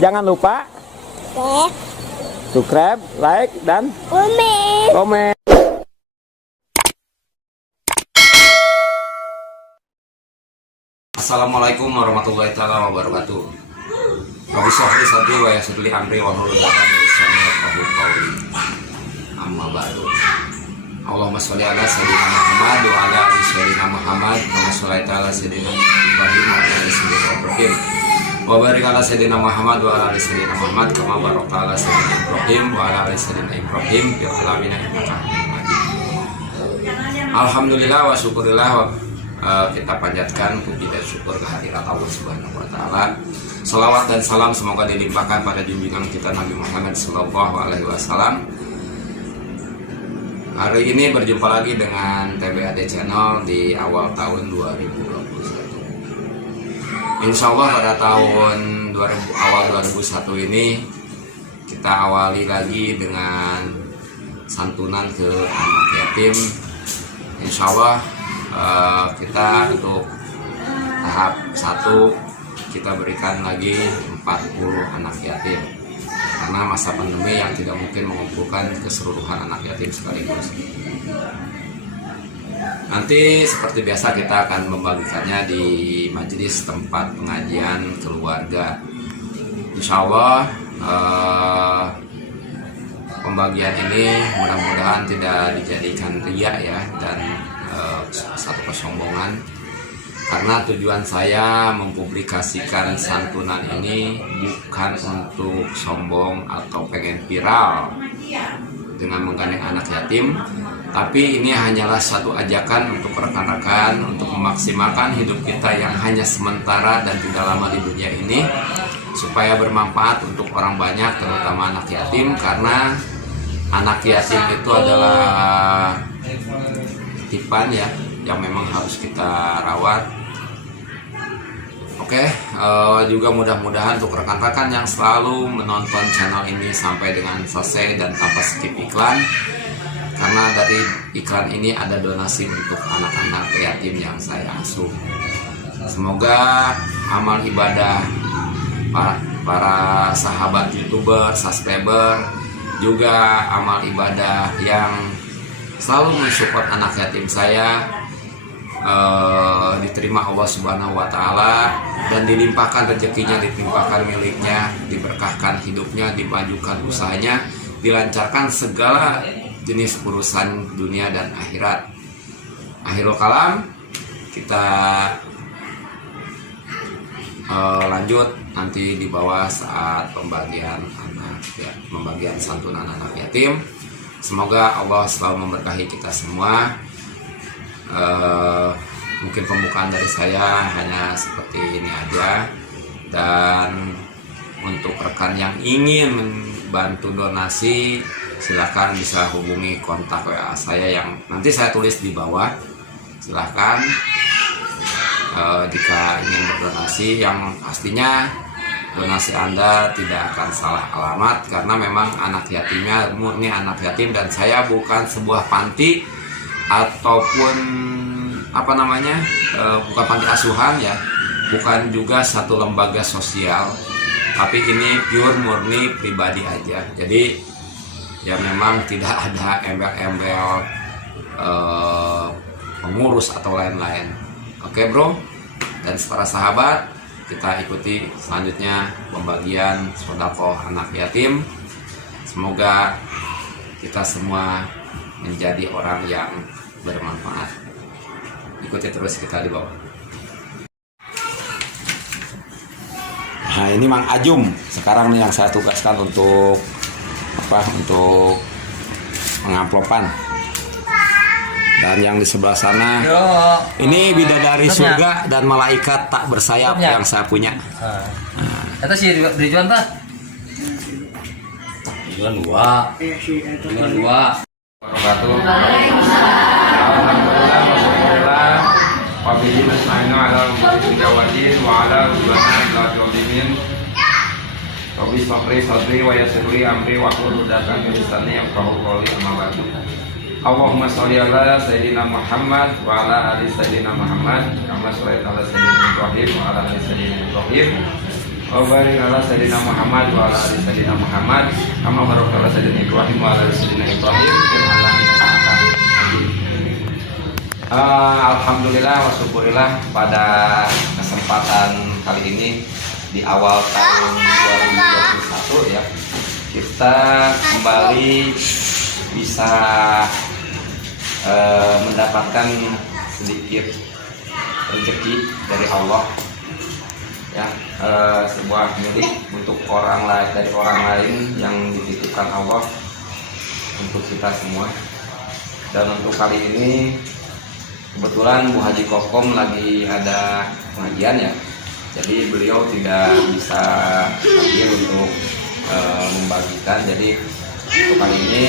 Jangan lupa subscribe, like, dan komen. Assalamualaikum warahmatullahi taala wabarakatuh. Rabbi shrah li sadri wa yassir li amri wa hlul 'uqdatam min lisani yafqahu qawli. Amma ba'du. Allahumma sholli ala sayyidina Muhammad wa ala ali sayyidina Muhammad kama shallaita ala sayyidina Ibrahim wa ala ali sayyidina Ibrahim. Wa barik ala sayyidina Muhammad wa ala ali sayyidina Muhammad kama barakta ala sayyidina Ibrahim wa ala ali sayyidina Ibrahim fil alamin innaka Hamidum Majid. Alhamdulillah wa syukurillah wa kita panjatkan puji dan syukur kehadirat Allah Subhanahu wa taala. Salawat dan salam semoga dilimpahkan pada junjungan kita Nabi Muhammad sallallahu alaihi wasallam. Hari ini berjumpa lagi dengan TBAD Channel di awal tahun 2021. Insya Allah pada tahun awal 2001 ini kita awali lagi dengan santunan ke anak yatim. Insya Allah kita untuk tahap 1 kita berikan lagi 40 anak yatim karena masa pandemi yang tidak mungkin mengumpulkan keseluruhan anak yatim sekaligus. Nanti seperti biasa kita akan membagikannya di majelis tempat pengajian keluarga. Insya Allah pembagian ini mudah-mudahan tidak dijadikan riya ya dan satu kesombongan, karena tujuan saya mempublikasikan santunan ini bukan untuk sombong atau pengen viral dengan menggandeng anak yatim, tapi ini hanyalah satu ajakan untuk rekan-rekan untuk memaksimalkan hidup kita yang hanya sementara dan tidak lama di dunia ini supaya bermanfaat untuk orang banyak, terutama anak yatim, karena anak yatim itu adalah titipan ya yang memang harus kita rawat. Oke, juga mudah-mudahan untuk rekan-rekan yang selalu menonton channel ini sampai dengan selesai dan tanpa skip iklan, karena dari iklan ini ada donasi untuk anak-anak yatim yang saya asuh. Semoga amal ibadah para sahabat YouTuber, subscriber, juga amal ibadah yang selalu mensupport anak yatim saya diterima Allah Subhanahu wa taala dan dilimpahkan rezekinya, dilimpahkan miliknya, diberkahkan hidupnya, dimajukan usahanya, dilancarkan segala jenis urusan dunia dan akhirat. Akhirul kalam, kita lanjut nanti di bawah saat pembagian anak ya, pembagian santunan anak yatim. Semoga Allah selalu memberkahi kita semua. Mungkin pembukaan dari saya hanya seperti ini aja, dan untuk rekan yang ingin membantu donasi silahkan bisa hubungi kontak WA saya yang nanti saya tulis di bawah. Silahkan jika ingin berdonasi, yang pastinya donasi Anda tidak akan salah alamat, karena memang anak yatimnya murni anak yatim, dan saya bukan sebuah panti ataupun bukan panti asuhan ya, bukan juga satu lembaga sosial, tapi ini pure murni pribadi aja. Jadi ya memang tidak ada embel-embel pengurus atau lain-lain. Oke bro dan para sahabat, kita ikuti selanjutnya pembagian sedekah anak yatim. Semoga kita semua menjadi orang yang bermanfaat. Ikuti terus kita di bawah. Nah ini Mang Ajum sekarang nih yang saya tugaskan untuk untuk pengamplopan. Dan yang di sebelah sana ini bidadari surga dan malaikat tak bersayap yang saya punya. Kata sih dijual Pak. Dijual dua. Alhamdulillah wassallallahu wa bihi nasta'inu ala umuri jawadin wa ala rabbana la tu'minin. Rabbi sadri wa yassir li amri wa hlul 'uqdatam min lisani yafqahu qawli. Amma ba'du. Allahumma sholli ala sayyidina Muhammad wa ala ali sayyidina Muhammad kama shallaita ala sayyidina Ibrahim wa ala ali sayyidina Ibrahim wa barik ala sayyidina Muhammad wa ala ali sayyidina Muhammad kama barakta ala sayyidina Ibrahim wa ala ali sayyidina Ibrahim fil alamin innaka Hamidum Majid. Alhamdulillah wa syukurillah, pada kesempatan kali ini di awal tahun 2021 ya, kita kembali bisa mendapatkan sedikit rezeki dari Allah ya, sebuah milik untuk orang lain, dari orang lain yang dititipkan Allah untuk kita semua. Dan untuk kali ini kebetulan Bu Haji Kokom lagi ada pengajian ya, jadi beliau tidak bisa hadir untuk membagikan. Jadi untuk kali ini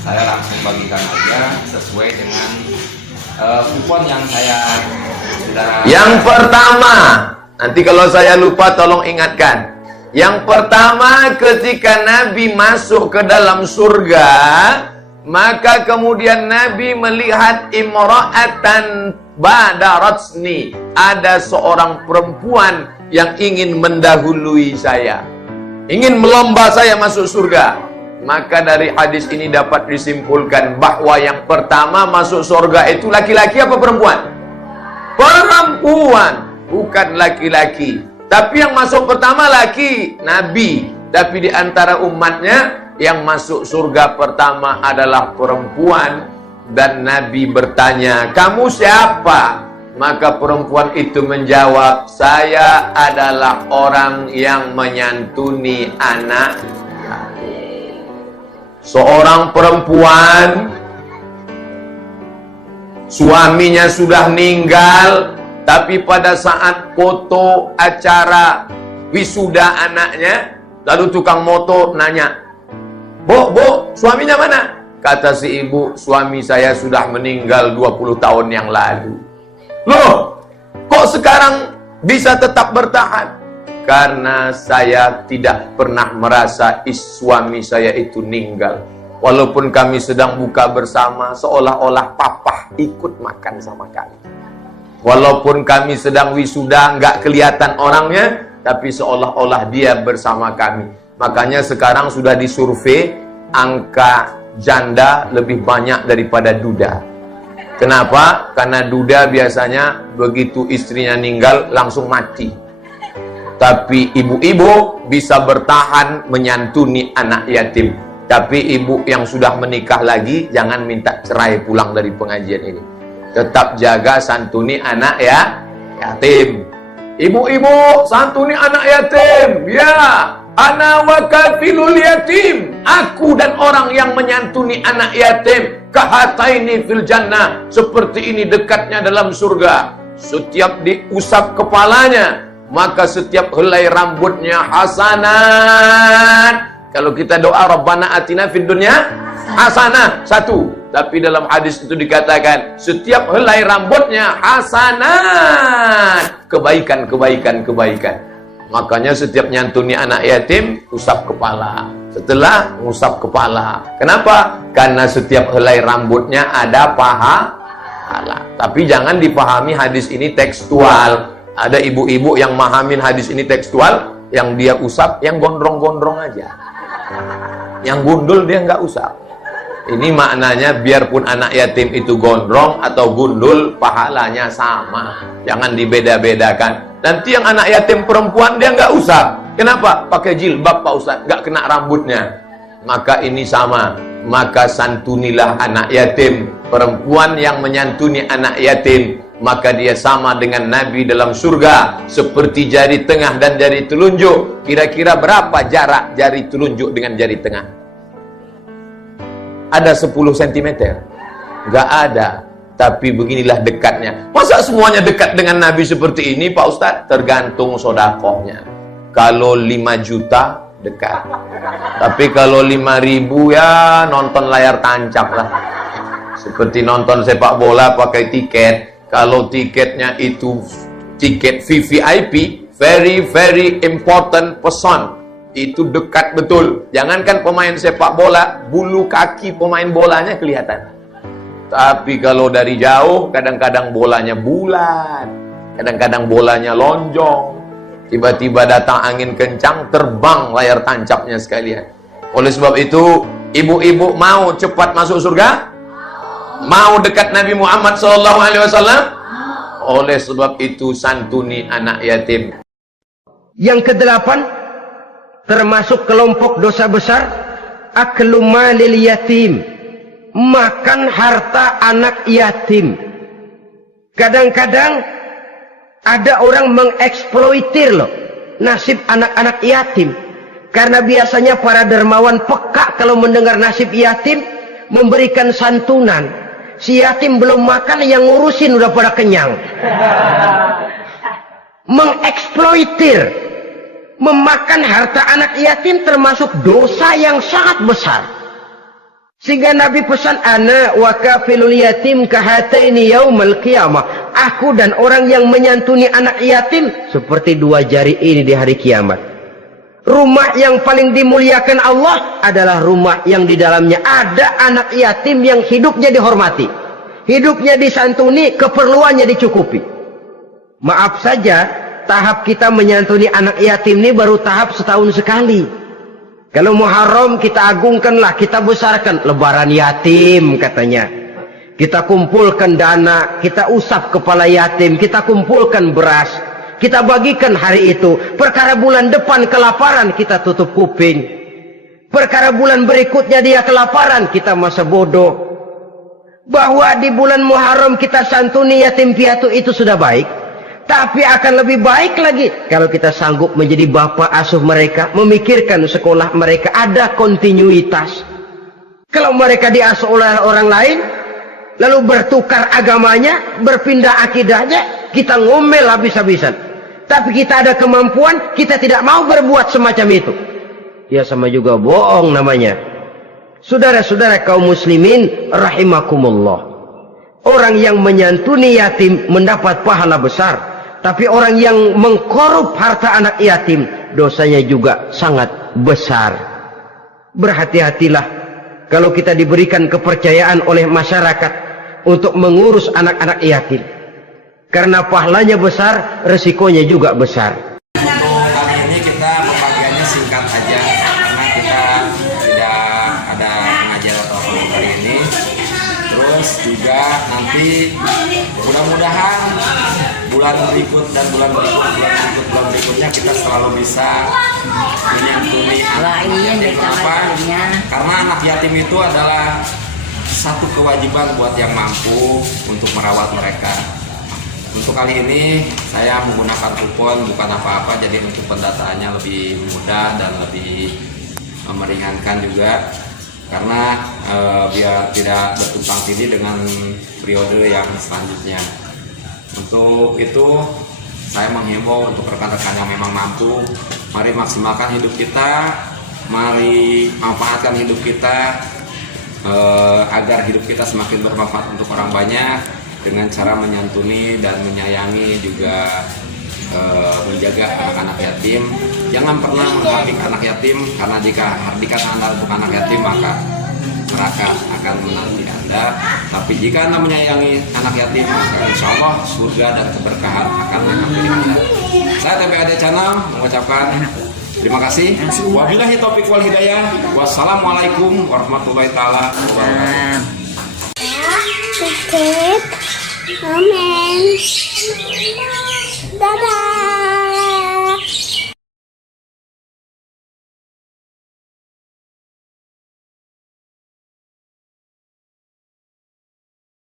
saya langsung bagikan aja sesuai dengan kupon yang saya sudah. Yang pertama, nanti kalau saya lupa tolong ingatkan. Yang pertama, ketika Nabi masuk ke dalam surga, maka kemudian Nabi melihat imra'atan badaratsni, ada seorang perempuan yang ingin mendahului saya, ingin melomba saya masuk surga. Maka dari hadis ini dapat disimpulkan bahwa yang pertama masuk surga itu laki-laki apa perempuan? Perempuan, bukan laki-laki. Tapi yang masuk pertama laki, Nabi. Tapi di antara umatnya yang masuk surga pertama adalah perempuan. Dan Nabi bertanya, kamu siapa? Maka perempuan itu menjawab, saya adalah orang yang menyantuni anak. Seorang perempuan, suaminya sudah meninggal, tapi pada saat foto acara wisuda anaknya, lalu tukang moto nanya, Bu, suaminya mana? Kata si ibu, suami saya sudah meninggal 20 tahun yang lalu. Loh, kok sekarang bisa tetap bertahan? Karena saya tidak pernah merasa suami saya itu meninggal. Walaupun kami sedang buka bersama, seolah-olah papa ikut makan sama kami. Walaupun kami sedang wisuda, nggak kelihatan orangnya, tapi seolah-olah dia bersama kami. Makanya sekarang sudah disurvei, angka janda lebih banyak daripada duda. Kenapa? Karena duda biasanya begitu istrinya meninggal langsung mati. Tapi ibu-ibu bisa bertahan menyantuni anak yatim. Tapi ibu yang sudah menikah lagi, jangan minta cerai pulang dari pengajian ini. Tetap jaga santuni anak yatim. Ibu-ibu santuni anak yatim. Ya, ana wa kafilul yatim. Aku dan orang yang menyantuni anak yatim, kahataini fil jannah, seperti ini dekatnya dalam surga. Setiap diusap kepalanya, maka setiap helai rambutnya hasanat. Kalau kita doa Rabbana atina fid dunya hasanah, satu. Tapi dalam hadis itu dikatakan setiap helai rambutnya hasanat, kebaikan. Makanya setiap nyantuni anak yatim, usap kepala. Setelah usap kepala, kenapa? Karena setiap helai rambutnya ada pahala. Tapi jangan dipahami hadis ini tekstual. Ada ibu-ibu yang mahamin hadis ini tekstual, yang dia usap, yang gondrong-gondrong aja. Yang gundul dia nggak usap. Ini maknanya biarpun anak yatim itu gondrong atau gundul, pahalanya sama. Jangan dibeda-bedakan. Nanti yang anak yatim perempuan dia nggak usap. Kenapa? Pakai jilbab Pak Ustaz, nggak kena rambutnya. Maka ini sama. Maka santunilah anak yatim. Perempuan yang menyantuni anak yatim, maka dia sama dengan Nabi dalam surga, seperti jari tengah dan jari telunjuk. Kira-kira berapa jarak jari telunjuk dengan jari tengah? Ada 10 cm? Nggak ada. Tapi beginilah dekatnya. Masa semuanya dekat dengan Nabi seperti ini Pak Ustadz? Tergantung sodakohnya. Kalau 5 juta dekat. Tapi kalau 5.000 ya nonton layar tancap lah. Seperti nonton sepak bola pakai tiket. Kalau tiketnya itu tiket VVIP, very important person, itu dekat betul. Jangankan pemain sepak bola, bulu kaki pemain bolanya kelihatan. Tapi kalau dari jauh, kadang-kadang bolanya bulat, kadang-kadang bolanya lonjong, Tiba-tiba datang angin kencang, terbang layar tancapnya sekalian. Oleh sebab itu, ibu-ibu mau cepat masuk surga? Mau dekat Nabi Muhammad SAW? Oleh sebab itu, santuni anak yatim. Yang kedelapan, termasuk kelompok dosa besar, aklu malil yatim, makan harta anak yatim. Kadang-kadang ada orang mengeksploitir loh nasib anak-anak yatim. Karena biasanya para dermawan peka kalau mendengar nasib yatim, memberikan santunan. Si yatim belum makan, yang ngurusin udah pada kenyang. Mengeksploitir, memakan harta anak yatim termasuk dosa yang sangat besar. Sehingga Nabi pesan, ana wa kafilul yatim kahataini yaumal qiyamah. Aku dan orang yang menyantuni anak yatim seperti dua jari ini di hari kiamat. Rumah yang paling dimuliakan Allah adalah rumah yang di dalamnya ada anak yatim yang hidupnya dihormati, hidupnya disantuni, keperluannya dicukupi. Maaf saja, tahap kita menyantuni anak yatim ini baru tahap setahun sekali. Kalau Muharram kita agungkanlah, kita besarkan. Lebaran yatim katanya. Kita kumpulkan dana, kita usap kepala yatim, kita kumpulkan beras, kita bagikan hari itu. Perkara bulan depan kelaparan, kita tutup kuping. Perkara bulan berikutnya dia kelaparan, kita masa bodoh. Bahwa di bulan Muharram kita santuni yatim piatu itu sudah baik. Tapi akan lebih baik lagi kalau kita sanggup menjadi bapak asuh mereka, memikirkan sekolah mereka, ada kontinuitas. Kalau mereka diasuh oleh orang lain, lalu bertukar agamanya, berpindah akidahnya, kita ngomel habis-habisan. Tapi kita ada kemampuan, kita tidak mau berbuat semacam itu. Ya sama juga bohong namanya. Saudara-saudara kaum muslimin rahimakumullah. Orang yang menyantuni yatim mendapat pahala besar. Tapi orang yang mengkorup harta anak yatim, dosanya juga sangat besar. Berhati-hatilah kalau kita diberikan kepercayaan oleh masyarakat untuk mengurus anak-anak yatim. Karena pahalanya besar, resikonya juga besar. Untuk kali ini kita pembagiannya singkat aja karena kita tidak ada pengajian atau apa hari ini. Terus juga nanti mudah-mudahan bulan berikut dan bulan berikutnya kita selalu bisa menyantuni anak yatim. Kenapa? Karena anak yatim itu adalah satu kewajiban buat yang mampu untuk merawat mereka. Untuk kali ini saya menggunakan kupon, bukan apa-apa, jadi untuk pendataannya lebih mudah dan lebih meringankan juga, karena biar tidak bertumpang tindih dengan periode yang selanjutnya. Untuk itu saya menghimbau untuk rekan-rekan yang memang mampu, mari maksimalkan hidup kita, mari manfaatkan hidup kita agar hidup kita semakin bermanfaat untuk orang banyak dengan cara menyantuni dan menyayangi, juga menjaga anak-anak yatim. Jangan pernah menghabis anak yatim, karena jika Anda untuk anak yatim maka neraka akan menanti Anda. Tapi jika Anda menyayangi anak yatim, maka insya Allah surga dan keberkahan akan menghampiri Anda. Saya TPAD Channel mengucapkan terima kasih. Wabillahi taufiq wal hidayah. Wassalamualaikum warahmatullahi taala wabarakatuh. Amen. Dadah.